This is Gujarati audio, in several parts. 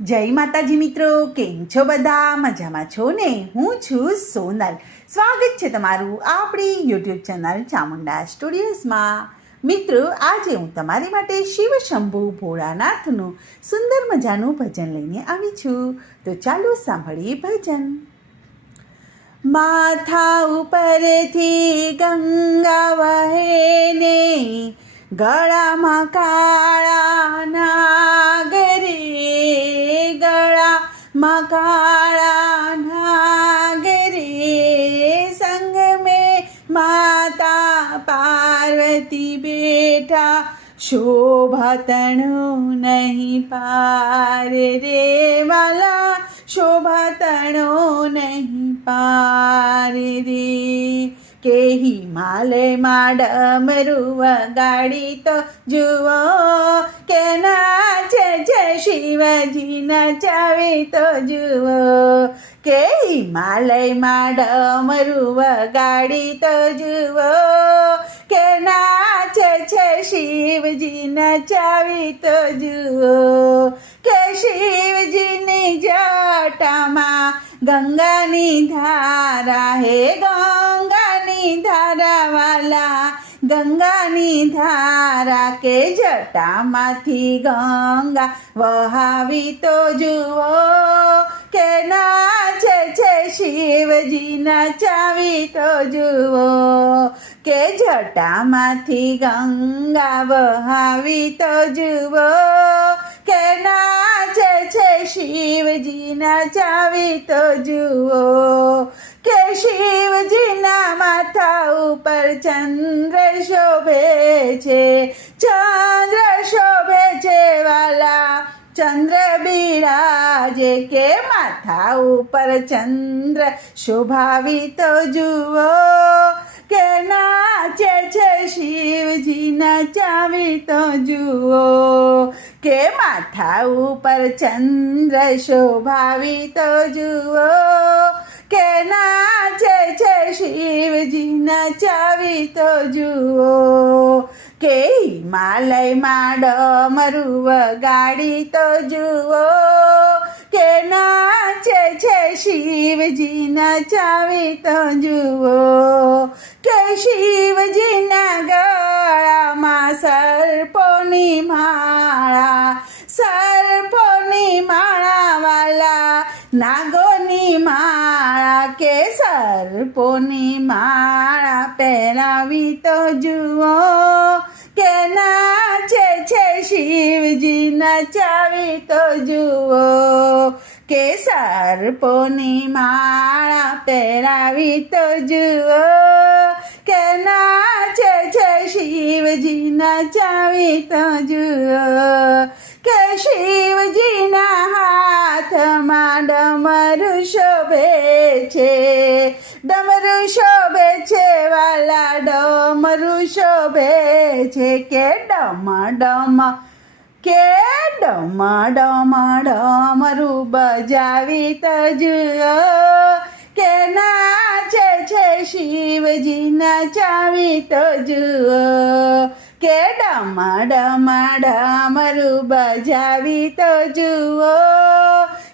જય માતાજી મિત્રો, કેમ છો બધા? મજામાં છો ને? હું છું સોનલ. સ્વાગત છે તમારું આપણી યુટ્યુબ ચેનલ ચામુંડા સ્ટુડિયોઝમાં. મિત્રો, આજે હું તમારી માટે શિવ શંભુ ભોળાનાથનું સુંદર મજાનું ભજન લઈને આવી છું. તો ચાલો સાંભળીએ ભજન. માથા ઉપરથી ગંગા વહે ને ગળામાં કાળા નાગ રે, ગળામાં કાળા નાગ રે, સંગ મેં માતા પાર્વતી બેઠા, શોભા તણો નહીં પાર રે વાલા, શોભા તણો નહીં પાર રે. કે હિમાલયમાં ડમરું વગાડી તો જુઓ, કે નાચે છે શિવજી નચાવી તો જુઓ. કે હિમાલયમાં ડમરું વગાડી તો જુઓ, કે નાચે છે શિવજી નચાવી તો જુઓ. કે શિવજીની જટામાં ગંગાની ધારા, હે ગંગાની ધારા વાલા, ગંગાની ધારા. કે જટામાંથી ગંગા વહાવી તો જુઓ, કે નાચે છે શિવજી નચાવી તો જુઓ. કે જટામાંથી ગંગા વહાવી તો જુઓ, કે નાચે છે શિવજી નચાવી તો જુઓ. કે શિવજીના માથા ઉપર ચંદ્ર શોભે છે, ચંદ્ર શોભે છે વાલા, ચંદ્ર બિરાજે. કે માથા ઉપર ચંદ્ર શોભાવી તો જુઓ, કે નાચે છે શિવજી નચાવી તો જુઓ. કે માથા ઉપર ચંદ્ર શોભાવી તો જુઓ, કે નાચે છે શિવજી નચાવી તો જુઓ. કે હિમાલયમાં ડમરું વગાડી તો જુઓ, કે નાચે છે શિવજી નચાવી તો જુઓ. કે શિવજીના ગળામાં સર્પોની માળા, સર્પોની માળા વાલા, નાગોની માળા. કે સર્પોની માળા પહેરાવી તો જુઓ, કે નાચે છે શિવજી નચાવી તો જુઓ. કે સર્પોની માળા પહેરાવી તો જુઓ, કે નાચે છે શિવજી નચાવી તો જુઓ. કે શિવજીના હાથમાં ડમરું શોભે છે, ડમરું શોભે છે વાલા, ડમરું શોભે છે. કે ડમ ડમ, કે ડમ ડમ ડમરું બજાવી તો જુઓ, કે નાચે છે શિવજી નચાવી તો જુઓ. કે ડમ ડમ ડમરું બજાવી તો જુઓ,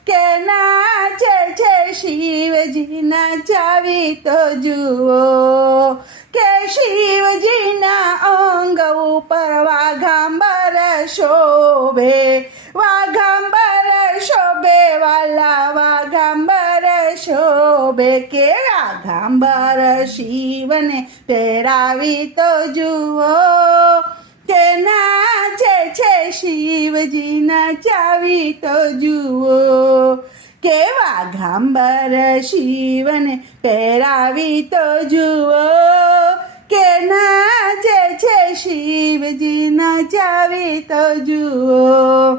કે નાચે છે શિવજી નચાવી તો જુઓ. કે શિવજીના અંગ ઉપર વાઘાંબર શોભે, વાઘાંબર શોભે વાલા, વાઘાંબર શોભે. કે વાઘાંબર શિવને પહેરાવી તો જુઓ, કે નાચે છે શિવજી નચાવી તો જુઓ. કે વાઘાંબર શિવને પહેરાવી તો જુઓ, કે નાચે છે શિવજી નચાવી તો જુઓ.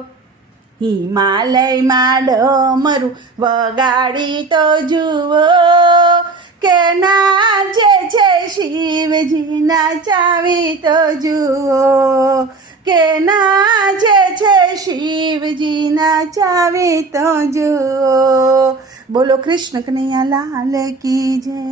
હિમાલયમાં ડમરું વગાડી તો જુઓ, કે નાચે છે શિવજી નચાવી તો જુઓ. કે નાચે છે શિવજી નચાવી તો જુઓ. બોલો કૃષ્ણ કનૈયા લાલ કી જય.